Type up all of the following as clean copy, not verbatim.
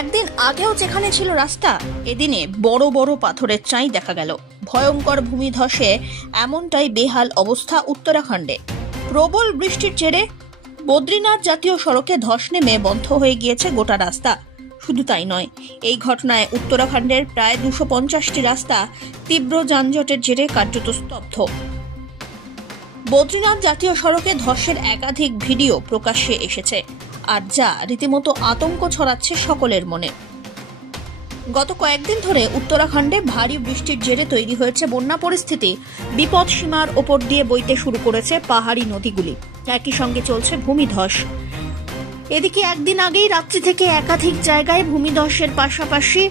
একদিন আগেও যেখানে ছিল রাস্তা, এদিনে বড় বড় পাথরের চাই দেখা গেল। ভয়ঙ্কর ভূমিধসে এমনটাই বেহাল অবস্থা উত্তরাখণ্ডে। প্রবল বৃষ্টির জেরে বদ্রীনাথ জাতীয় সড়কে ধস নেমে বন্ধ হয়ে গিয়েছে গোটা রাস্তা। শুধু তাই নয়, এই ঘটনায় উত্তরাখণ্ডের প্রায় 250টি রাস্তা তীব্র যানজটের জেরে কার্যত স্তব্ধ। বদ্রীনাথ জাতীয় সড়কে ধসের একাধিক ভিডিও প্রকাশ্যে এসেছে, আর যা রীতিমতো আতঙ্ক ছড়াচ্ছে সকলের মনে। গত কয়েকদিন ধরে উত্তরাখণ্ডে ভারী বৃষ্টির জেরে তৈরি হয়েছে বন্যা পরিস্থিতি। বিপদ সীমার ওপর দিয়ে বইতে শুরু করেছে পাহাড়ি নদীগুলি, একই সঙ্গে চলছে ভূমিধস। এদিকে একদিন আগেই রাত্রি থেকে একাধিক জায়গায় ভূমিধসের পাশাপাশি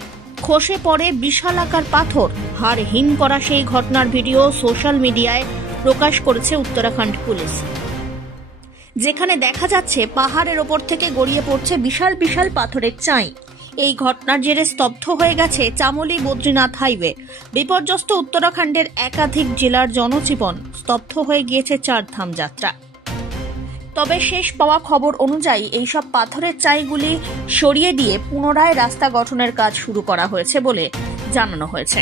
খসে পড়ে বিশালাকার পাথর। হাড় হিম করা সেই ঘটনার ভিডিও সোশ্যাল মিডিয়ায় প্রকাশ করেছে উত্তরাখণ্ড পুলিশ, যেখানে দেখা যাচ্ছে পাহাড়ের ওপর থেকে গড়িয়ে পড়ছে বিশাল বিশাল পাথরের চাই। এই ঘটনার জেরে স্তব্ধ হয়ে গেছে চামোলি বদ্রীনাথ হাইওয়ে। বিপর্যস্ত উত্তরাখণ্ডের একাধিক জেলার জনজীবন, স্তব্ধ হয়ে গিয়েছে চারধাম যাত্রা। তবে শেষ পাওয়া খবর অনুযায়ী এইসব পাথরের চাইগুলি সরিয়ে দিয়ে পুনরায় রাস্তা গঠনের কাজ শুরু করা হয়েছে বলে জানানো হয়েছে।